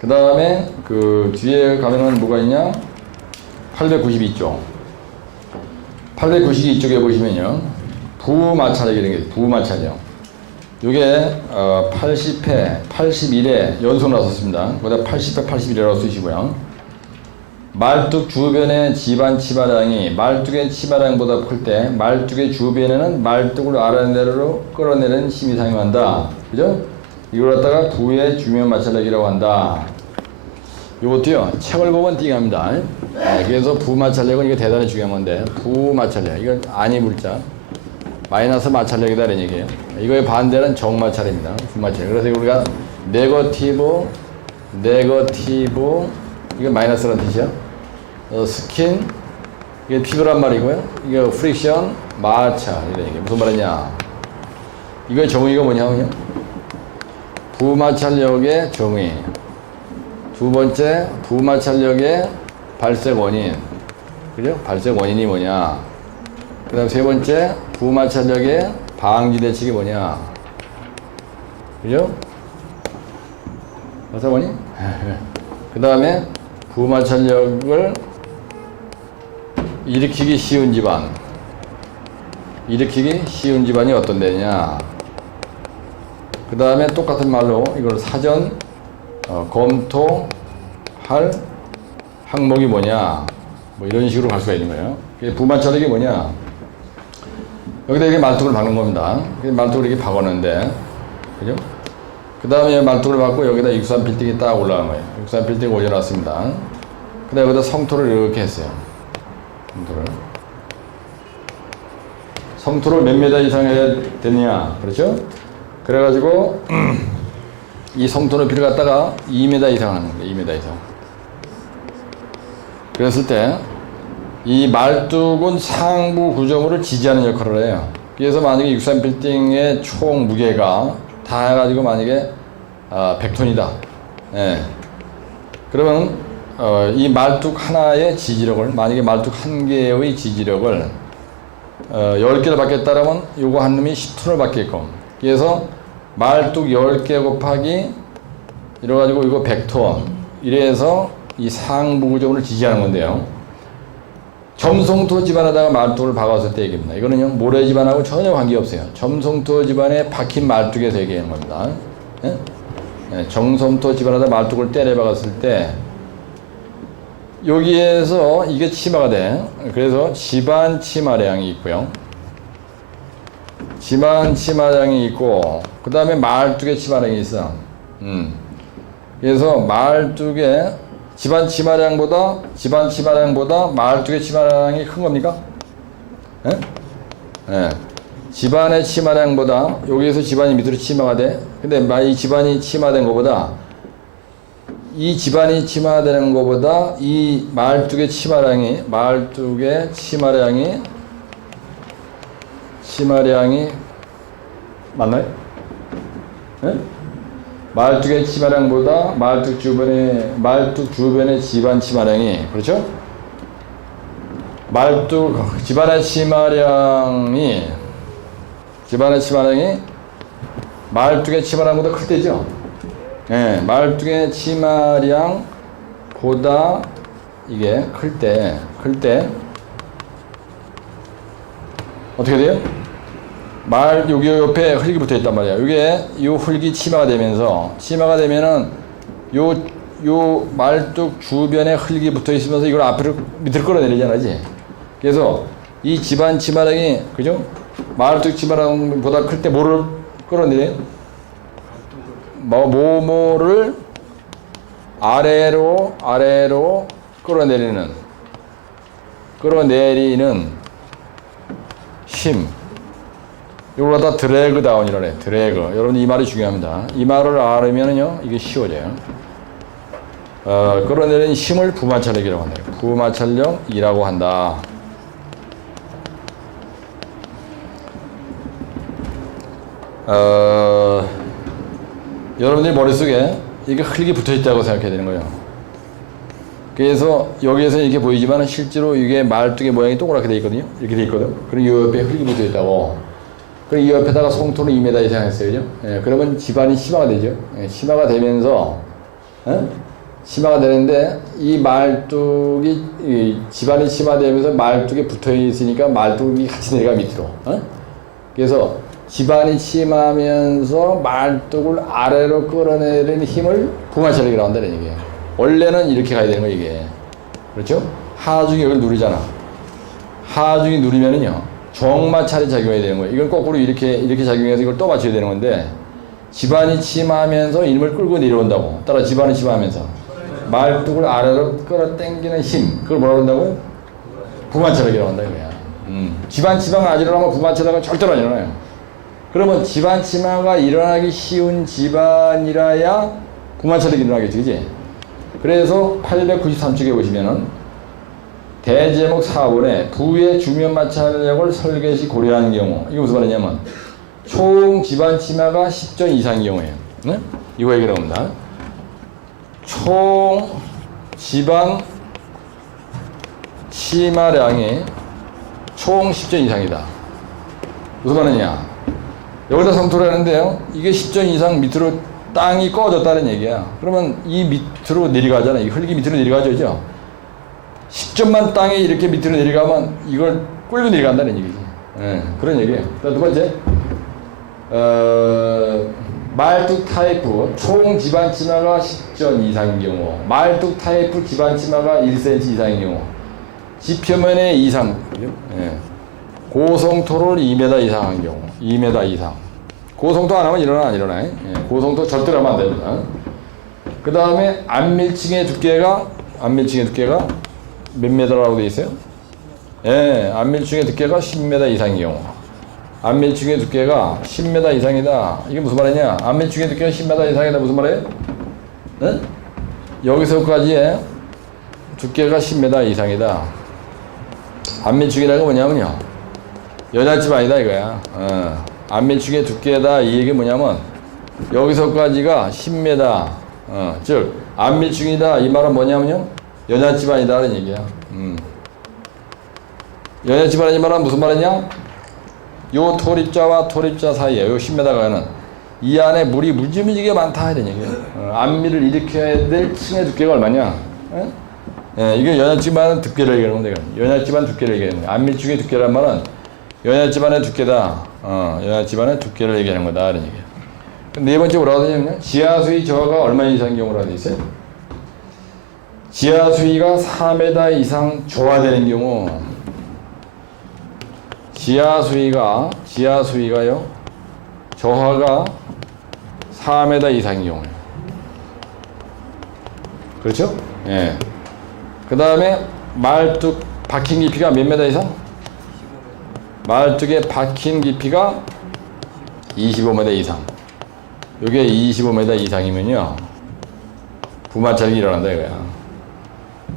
그 다음에 그 뒤에 가면은 뭐가 있냐? 892쪽. 892쪽에 보시면요. 부마찰력이라는 게 있어요. 부마찰력. 요게 어 80회, 81회 연속 나섰습니다. 거기다 80회, 81회라고 쓰시고요. 말뚝 주변의 집안 치마량이 말뚝의 치마량보다 클 때 말뚝의 주변에는 말뚝을 아래로 끌어내는 힘이 상용한다. 그죠? 이걸 갖다가 부의 주면 마찰력이라고 한다. 책을 보면 띵합니다. 네, 그래서 부마찰력은 이게 대단히 중요한 건데, 부마찰력. 이건 아니 물자. 마이너스 마찰력이다 이런 얘기예요. 이거의 반대는 정마찰입니다. 부마찰력. 그래서 우리가 네거티브, 네거티브, 이게 마이너스라는 뜻이야. 어, 스킨, 이게 피부란 말이고요. 이게 프릭션, 마찰. 이런 얘기. 무슨 말이냐. 이거의 정의가 뭐냐면요. 부마찰력의 정의. 두 번째, 부마찰력의 발생 원인. 그죠? 발생 원인이 뭐냐. 그 다음 세 번째, 부마찰력의 방지 대책이 뭐냐. 그죠? 발생 원인? 그 다음에 부마찰력을 일으키기 쉬운 집안. 일으키기 쉬운 집안이 어떤 데냐. 그 다음에 똑같은 말로 이걸 사전 어, 검토할 항목이 뭐냐 뭐 이런 식으로 갈 수가 있는 거예요. 이게 부마찰력이 뭐냐 여기다 이렇게 말뚝을 박는 겁니다. 그 말뚝을 이렇게 박았는데 그죠? 그 다음에 말뚝을 박고 여기다 육산 빌딩이 딱 올라간 거예요. 육산 빌딩 올려놨습니다. 그 다음에 여기다 성토를 이렇게 했어요. 성토를 성토를 몇 메다 이상 해야 되느냐 그렇죠? 그래가지고 이 성토 높이를 갖다가 2m 이상 하는 거예요. 2m 이상. 그랬을 때 이 말뚝은 상부 구조물을 지지하는 역할을 해요. 그래서 만약에 63 빌딩의 총 무게가 다 해가지고 만약에 아, 100톤이다. 예. 그러면 어, 이 말뚝 하나의 지지력을 만약에 말뚝 한 개의 지지력을 어, 10개를 받겠다라면 요거 한 놈이 10톤을 받게끔. 그래서 말뚝 10개 곱하기 이래가지고 이거 100톤 이래서 이 상부 구조물을 지지하는 건데요. 점성토 집안에다가 말뚝을 박았을 때 얘기입니다. 이거는요 모래 집안하고 전혀 관계없어요. 점성토 집안에 박힌 말뚝에서 얘기하는 겁니다. 예? 예, 정성토 집안에다 말뚝을 때려 박았을 때 여기에서 이게 치마가 돼. 그래서 집안 치마량이 있고요. 집안 치마량이 있고 그 다음에 말뚝의 치마량이 있어. 음. 그래서 말뚝의 집안 치마량보다 집안 치마량보다 말뚝의 치마량이 큰 겁니까? 예? 예. 집안의 치마량보다 여기에서 집안이 밑으로 치마가 돼. 근데 마- 이 집안이 치마된 것보다 이 집안이 치마되는 것보다 이 말뚝의 치마량이 말뚝의 치마량이 치마량이 맞나요? 예? 말뚝의 치마량보다 말뚝 주변의 말뚝 주변의 집안 치마량이 그렇죠? 말뚝 집안의 치마량이 집안의 치마량이 말뚝의 치마량보다 클 때죠. 예, 말뚝의 치마량보다 이게 클 때, 클 때 어떻게 돼요? 말 여기 옆에 흙이 붙어 있단 말이야. 이게 이 흙이 치마가 되면서 치마가 되면은 요 요 말뚝 주변에 흙이 붙어 있으면서 이걸 앞으로 밑으로 끌어내리잖아, 그지? 그래서 이 집안 치마량이 그죠? 말뚝 치마량보다 클 때 뭐를 끌어내려? 뭐 모모를 아래로 아래로 끌어내리는 끌어내리는 힘 이걸 갖다 드래그 다운이라고 해 드래그 여러분 이 말이 중요합니다 이 말을 알으면요 이게 쉬워져요 어, 끌어내리는 힘을 부마찰력이라고 한다 부마찰력이라고 한다 어, 여러분들 머릿속에 이게 흙이 붙어 있다고 생각해야 되는 거예요. 그래서 여기에서 이렇게 보이지만 실제로 이게 말뚝의 모양이 동그랗게 돼 있거든요. 이렇게 돼 있거든. 그리고 이 옆에 흙이 붙어 있다고. 그리고 이 옆에다가 송토는 2m 이상 했어요. 그죠? 예, 그러면 집안이 심화가 되죠. 예, 심화가 되면서, 예? 치마가 되는데 이 말뚝이 이 집안이 치마되면서 말뚝에 붙어 있으니까 말뚝이 같이 내려가 밑으로. 어? 그래서 집안이 침하면서 말뚝을 아래로 끌어내리는 힘을 부마찰력이라고 한다는 얘기예요. 원래는 이렇게 가야 되는 거 이게. 그렇죠? 하중이 여기를 누르잖아. 하중이 누르면은요. 정마찰이 작용해야 되는 거예요. 이걸 거꾸로 이렇게 이렇게 작용해서 이걸 또 맞춰야 되는 건데 집안이 침하면서 이놈을 끌고 내려온다고. 따라 집안이 침하면서 말뚝을 아래로 끌어당기는 힘. 그걸 뭐라고 한다고요? 부마찰력이라고 한다 이거야. 음. 집안 치마가 안 일어나면 부마찰력은 절대로 안 일어나요. 그러면 집안 치마가 일어나기 쉬운 집안이라야 부마찰력이 일어나겠지, 그지? 그래서 893쪽에 보시면은 대제목 4번에 부의 주면 마찰력을 설계 시 고려하는 경우 이게 무슨 말이냐면 총 집안 치마가 10전 이상의 경우에요. 네? 이거 얘기를 합니다. 총 집안 치마량이 총 10전 이상이다. 무슨 말이냐? 여기다 성토를 하는데요. 이게 10전 이상 밑으로 땅이 꺼졌다는 얘기야. 그러면 이 밑으로 내려가잖아. 이 흙이 밑으로 내려가죠. 그죠? 10점만 땅이 이렇게 밑으로 내려가면 이걸 끌고 내려간다는 얘기지. 예, 그런 얘기예요. 자, 두 번째. 어, 말뚝 타입 총 집안 치마가 10전 이상인 경우, 말뚝 타입 집안 치마가 1cm 이상인 경우, 지표면의 이상? 예. 고성토를 2m 이상 한 경우, 2m 이상. 고성토 안 하면 일어나 안 일어나? 예. 고성토 절대로 하면 안 됩니다. 그 다음에 안밀층의 두께가 안밀층의 두께가 몇 메다라고 돼 있어요? 예, 안밀층의 두께가 10m 이상인 경우. 안밀층의 두께가 10m 이상이다. 이게 무슨 말이냐? 안밀층의 두께가 10m 이상이다. 무슨 말이에요? 네? 여기서까지의 두께가 10m 이상이다. 안밀층이라는 건 뭐냐면요. 여자집 아니다 이거야. 어. 안밀층의 두께다 이 얘기 뭐냐면 여기서까지가 10m. 어, 즉 안밀층이다 이 말은 뭐냐면요. 연하 집안이다는 얘기야. 음. 연하 집안이 말은 무슨 말이냐? 요 토립자와 토립자 사이에 요 10m가는 이 안에 물이 무지무지게 많다 이런 얘기야. 어, 안미를 일으켜야 될 층의 두께가 얼마냐? 예? 예, 이게 연하 집안은 두께를 얘기하는 건데 연하 집안 두께를 얘기하는 거야. 안밀층의 두께란 말은 연하 집안의 두께다. 어, 연하 집안의 두께를 얘기하는 거다 이런 얘기야. 네 번째 뭐라고 하냐면 지하수의 저하가 얼마 이상 경우라고 돼 있어요? 지하 수위가 4m 이상 조화되는 경우 지하 수위가 지하 수위가요 저하가 4m 이상인 경우예요. 그렇죠? 예. 그 다음에 말뚝 박힌 깊이가 몇 m 이상? 말뚝의 박힌 깊이가 25m 이상. 이게 25m 이상이면요 부마찰이 일어난다 이거야.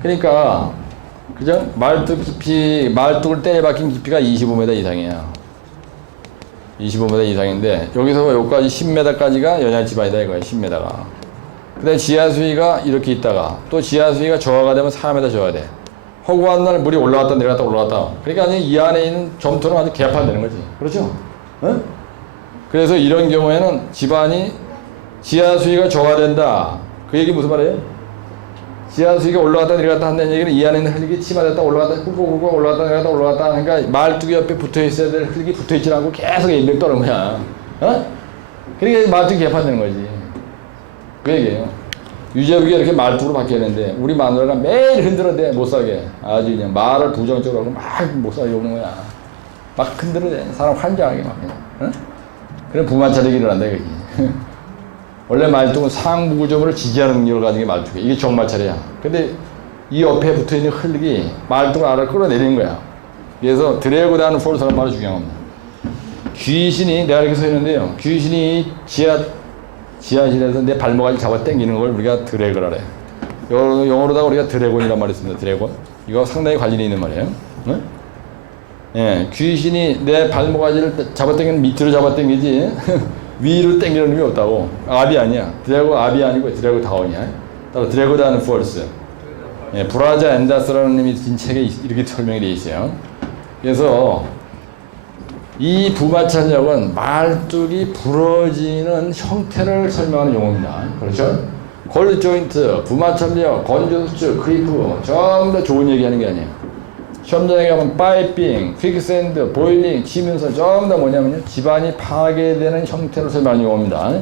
그러니까 그죠? 말뚝 깊이 말뚝을 때려 박힌 깊이가 25m 이상이야. 25m 이상인데 여기서 여기까지 10m까지가 연양 지반이다 이거야 10m가. 근데 지하 수위가 이렇게 있다가 또 지하 수위가 저하가 되면 4m 저하 돼. 허구한 날 물이 올라갔다 내려갔다 올라갔다. 그러니까 이 안에 있는 점토는 아주 개판되는 거지. 그렇죠? 응? 그래서 이런 경우에는 집안이 지하 수위가 저하된다. 그 얘기 무슨 말이에요? 지하수위가 올라갔다 내려갔다 한다는 얘기는 이 안에 있는 흙이 치마됐다 올라갔다 훑고 훑고 올라갔다 내려갔다 올라갔다 그러니까 말뚝이 옆에 붙어 있어야 될 흙이 붙어 있지 않고 계속 인명 떠는 거야. 어? 그러니까 말뚝이 개판되는 거지. 그 얘기예요. 유재욱이 이렇게 말뚝으로 바뀌었는데 우리 마누라가 매일 흔들어대 못 살게 아주 그냥 말을 부정적으로 하고 막 못 살게 오는 거야. 막 흔들어대 사람 환장하게 막 그냥. 어? 그런 부만차력이 일어난다 이거지. 원래 말뚝은 상부 구조물을 지지하는 능력을 가진 게 말뚝이야. 이게 정말차례야. 근데 이 옆에 붙어 있는 흙이 말뚝을 아래 끌어내리는 거야. 그래서 드래그다는 포르스가 바로 중요한 겁니다. 귀신이 내가 이렇게 서 있는데요. 귀신이 지하 지하실에서 내 발목을 잡아 당기는 걸 우리가 드래그라 그래. 요- 영어로다가 우리가 드래곤이란 말이 있습니다. 드래곤. 이거 상당히 관련이 있는 말이에요. 응? 예, 귀신이 내 발목아지를 잡아당기는 밑으로 잡아당기지 위로 당기는 의미 없다고. 압이 아니야. 드래고 압이 아니고 드래고 다운이야. 따라 드래고다는 포스. 예, 브라자 앤다스라는 놈이 긴 책에 이- 이렇게 설명이 되어 있어요. 그래서 이 부마찰력은 말뚝이 부러지는 형태를 설명하는 용어입니다. 그렇죠? 콜드 조인트, 부마찰력, 건조수출, 크리프 전부 다 좋은 얘기 하는 게 아니에요. 시험장에 가면 파이핑, 퀵샌드, 보일링 치면서 전부 다 뭐냐면요. 집안이 파괴되는 형태로 설명하는 용어입니다.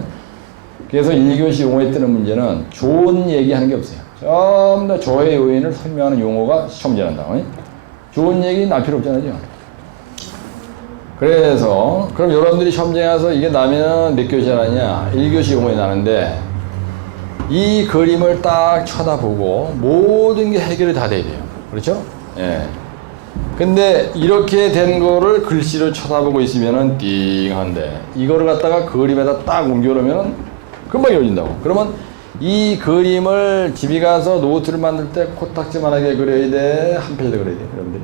그래서 1교시 용어에 뜨는 문제는 좋은 얘기하는 게 없어요. 전부 다 조회 요인을 설명하는 용어가 시험제 난다. 좋은 얘기 날 필요 없잖아요. 그래서 그럼 여러분들이 시험장에 가서 이게 나면 몇 교시 나냐? 1교시 용어에 나는데 이 그림을 딱 쳐다보고 모든 게 해결이 다 돼야 돼요. 그렇죠? 예. 근데 이렇게 된 거를 글씨로 쳐다보고 있으면은 띵한데 이거를 갖다가 그림에다 딱 옮겨놓으면 금방 이어진다고. 그러면 이 그림을 집에 가서 노트를 만들 때 코딱지만하게 그려야 돼? 한 페이지 더 그려야 돼? 여러분들이?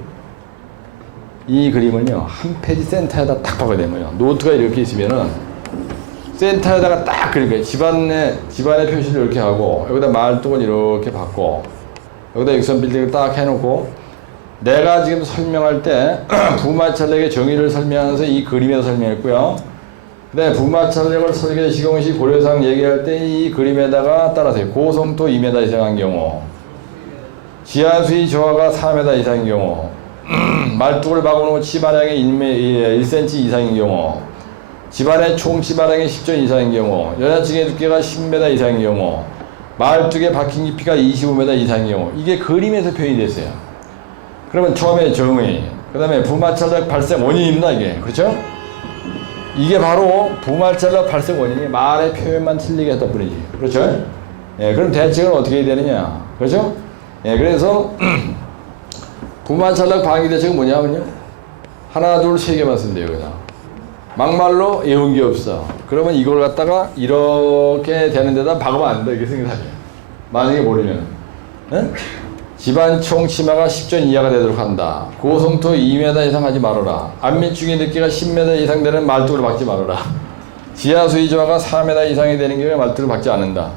이 그림은요 한 페이지 센터에다 딱 박아야 되고요 노트가 이렇게 있으면은 센터에다가 딱 그러니까 집안의 집안의 표시를 이렇게 하고 여기다 말뚝을 이렇게 받고 여기다 육선 빌딩을 딱 해놓고 내가 지금 설명할 때 부마찰력의 정의를 설명하면서 이 그림에서 설명했고요. 그다음에 부마찰력을 설계 시공 시 고려상 얘기할 때 이 그림에다가 따라서 고성도 2m 이상한 경우 지하수의 저하가 4m 이상인 경우 말뚝을 박아놓은 치마량이 1cm 이상인 경우 집안의 총 치마량이 10전 이상인 경우 연하층의 두께가 10m 이상인 경우 말뚝의 박힌 깊이가 25m 이상인 경우 이게 그림에서 표현이 됐어요. 그러면 처음에 정의, 그 다음에 부마찰력 발생 원인입니다, 이게. 그렇죠? 이게 바로 부마찰력 발생 원인이 말의 표현만 틀리게 했다 뿐이지. 그렇죠? 예, 그럼 대책은 어떻게 해야 되느냐? 그렇죠? 예, 그래서 부마찰력 방위 대책은 뭐냐면요. 하나, 둘, 세 개만 쓰면 돼요, 그냥. 막말로 외운 게 없어. 그러면 이걸 갖다가 이렇게 되는 데다 박으면 안 돼. 이게 생각하죠. 만약에 모르면. 예? 집안 총 치마가 10전 이하가 되도록 한다. 고성토 2m 이상 하지 말아라. 안민중의 늦기가 10m 이상 되는 말뚝을 박지 말아라. 지하 수위 저하가 4m 이상이 되는 경우에 말뚝을 박지 않는다.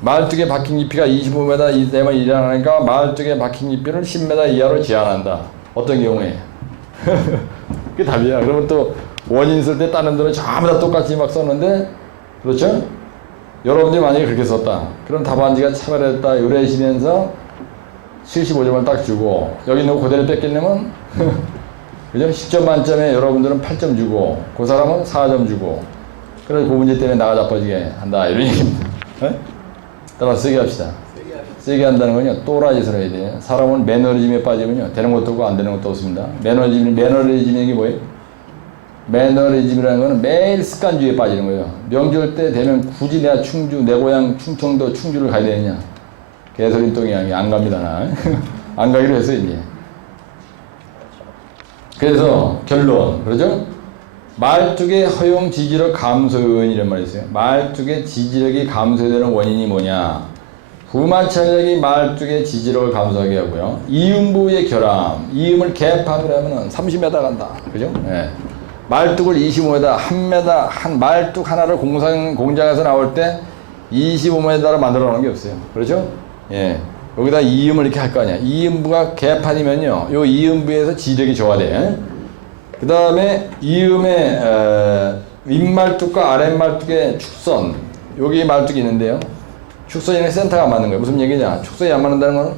말뚝에 박힌 깊이가 25m 이내만 일어나니까 말뚝에 박힌 깊이를 10m 이하로 제한한다. 어떤 경우에? 그게 답이야. 그러면 또 원인 쓸 때 다른 데는 전부 다 똑같이 막 썼는데 그렇죠? 여러분들이 만약에 그렇게 썼다. 그럼 답안지가 차별했다. 요래시면서 75점을 딱 주고 여기 있는 거 그대로 뺏기려면 그죠? 10점 만점에 여러분들은 8점 주고 그 사람은 4점 주고 그래서 그 문제 때문에 나가 자빠지게 한다 이런 얘기입니다. 네? 따라서 세게 합시다. 세게 한다는 건요 또라이짓을 해야 돼요. 사람은 매너리즘에 빠지면요 되는 것도 없고 안 되는 것도 없습니다. 매너리즘 매너리즘이 게 뭐예요? 매너리즘이라는 거는 매일 습관주의에 빠지는 거예요. 명절 때 되면 굳이 내가 충주 내 고향 충청도 충주를 가야 되느냐? 개소리 똥이 아니 안 갑니다 나. 안 가기로 했어 이제. 그래서 결론 그러죠? 말뚝의 허용 지지력 감소 요인이란 말이 있어요. 말뚝의 지지력이 감소되는 원인이 뭐냐? 부마찰력이 말뚝의 지지력을 감소하게 하고요. 이음부의 결함, 이음을 개판을 하면 30m 간다. 그죠? 예. 말뚝을 25m, 1m, 한 말뚝 하나를 공상, 공장에서 나올 때 25m로 만들어 놓은 게 없어요. 그렇죠? 예. 여기다 이음을 이렇게 할 거 아니야. 이음부가 개판이면요. 요 이음부에서 지력이 저하돼. 그 다음에 이음의 어, 윗말뚝과 아랫말뚝의 축선. 여기 말뚝이 있는데요. 축선이랑 센터가 안 맞는 거예요. 무슨 얘기냐? 축선이 안 맞는다는 건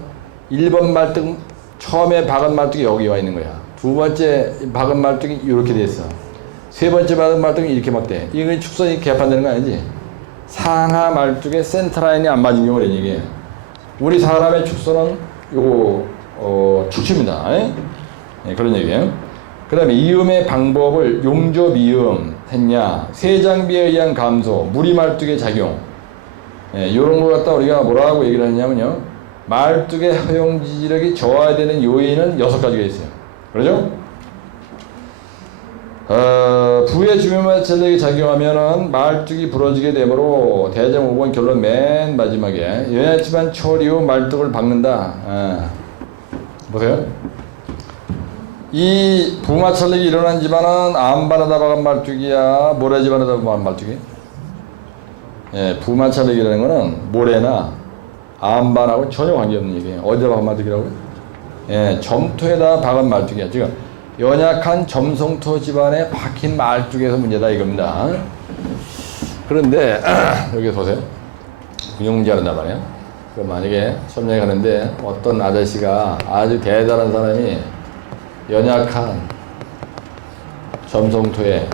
1번 말뚝, 처음에 박은 말뚝이 여기 와 있는 거야. 두 번째 박은 말뚝이 이렇게 돼 있어. 세 번째 박은 말뚝이 이렇게 막 돼. 이건 축선이 개판되는 거 아니지? 상하 말뚝의 센터 라인이 안 맞은 경우는 얘기예요. 우리 사람의 축소는 요거 어, 축치입니다. 예, 그런 얘기예요. 그 다음에 이음의 방법을 용접 이음 했냐 세장비에 의한 감소 무리 말뚝의 작용 예, 이런 걸 갖다 우리가 뭐라고 얘기를 하냐면요 말뚝의 허용 지지력이 저하되는 요인은 여섯 가지가 있어요. 그러죠? 어, 부의 주변마찰력이 작용하면은 말뚝이 부러지게 되므로 대장 5번 결론 맨 마지막에 연약지만 처리 후 말뚝을 박는다. 예. 보세요. 이 부마찰력이 일어난 집안은 안바나다 박은 말뚝이야, 모래 집안에다 박은 말뚝이? 예, 부마찰력이라는 거는 모래나 안반하고 전혀 관계없는 얘기예요. 어디다 박은 말뚝이라고요? 예, 점토에다 박은 말뚝이야. 지금 연약한 점성토 집안에 박힌 말뚝에서 문제다 이겁니다. 그런데 여기 보세요. 군용지하는단 말이에요. 그 만약에 첨령에 가는데 어떤 아저씨가 아주 대단한 사람이 연약한 점성토에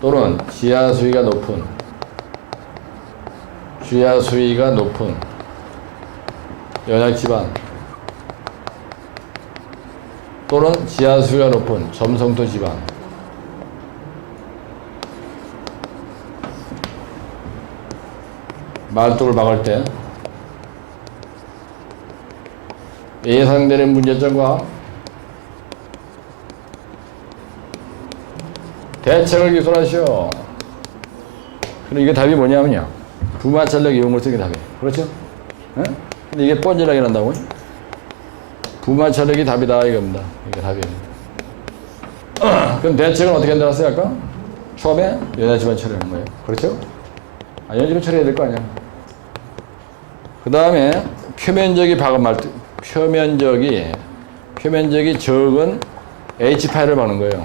또는 지하 수위가 높은 지하 수위가 높은 연약 지방 또는 지하 수위가 높은 점성토 지방 말뚝을 박을 때 예상되는 문제점과 대책을 기술하시오. 그럼 이게 답이 뭐냐면요. 부마찰력 이용을 게 답이에요. 그렇죠? 예? 근데 이게 뻔질하게 난다고요? 부마찰력이 답이다 이겁니다. 이게 답이에요. 그럼 대책은 어떻게 한다고 아까? 처음에 연하지만 처리하는 거예요. 그렇죠? 아, 연하지만 처리해야 될 거 아니야. 그 다음에 표면적이 박은 말뚝, 표면적이, 표면적이 적은 H8을 박는 거예요.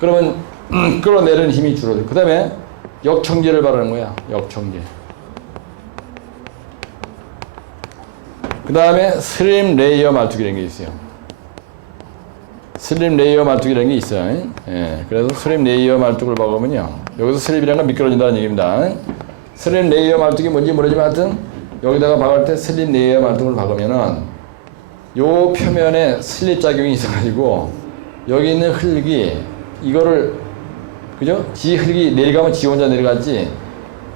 그러면 끌어내리는 힘이 줄어들고 그 다음에 역청지를 바르는 거야 역청지 그 다음에 슬림 레이어 말뚝이라는 게 있어요. 슬림 레이어 말뚝이라는 게 있어요. 예, 그래서 슬림 레이어 말뚝을 박으면요. 여기서 슬립이라는 건 미끄러진다는 얘기입니다. 슬림 레이어 말뚝이 뭔지 모르지만 하여튼 여기다가 박을 때 슬림 레이어 말뚝을 박으면은 요 표면에 슬립 작용이 있어가지고 여기 있는 흙이 이거를 그죠? 지 흙이 내려가면 지 혼자 내려가지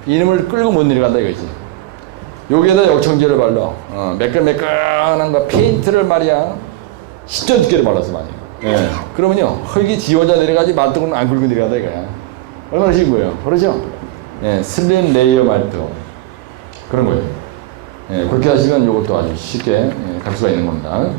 이놈을 끌고 못 내려간다 이거지. 여기에다 역청제를 발라. 어, 매끈매끈한 거 페인트를 말이야. 신전 두께를 발랐어 많이. 예. 그러면요 흙이 지 혼자 내려가지 말뚝은 안 끌고 내려간다 이거야. 얼마나 쉬운 거예요? 그러죠? 예, 슬림 레이어 말뚝 그런 거예요. 예, 그렇게 하시면 이것도 아주 쉽게 예, 갈 수가 있는 겁니다.